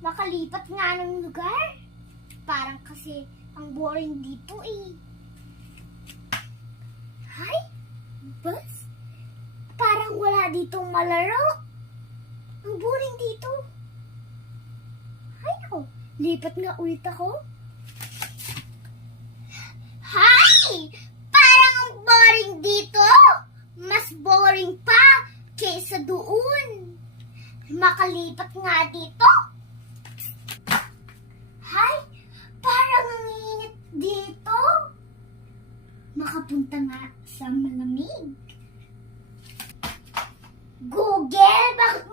makalipat nga ng lugar. Parang kasi ang boring dito eh. Hay, bus? Parang wala ditong malaro. Ang boring dito. Hay ako, lipat nga ulit ako. Hay! Parang ang boring dito. Mas boring pa kaysa doon. Makalipat nga dito. Hay! Parang ang init dito. Makapunta nga sa malamig. Google, bakit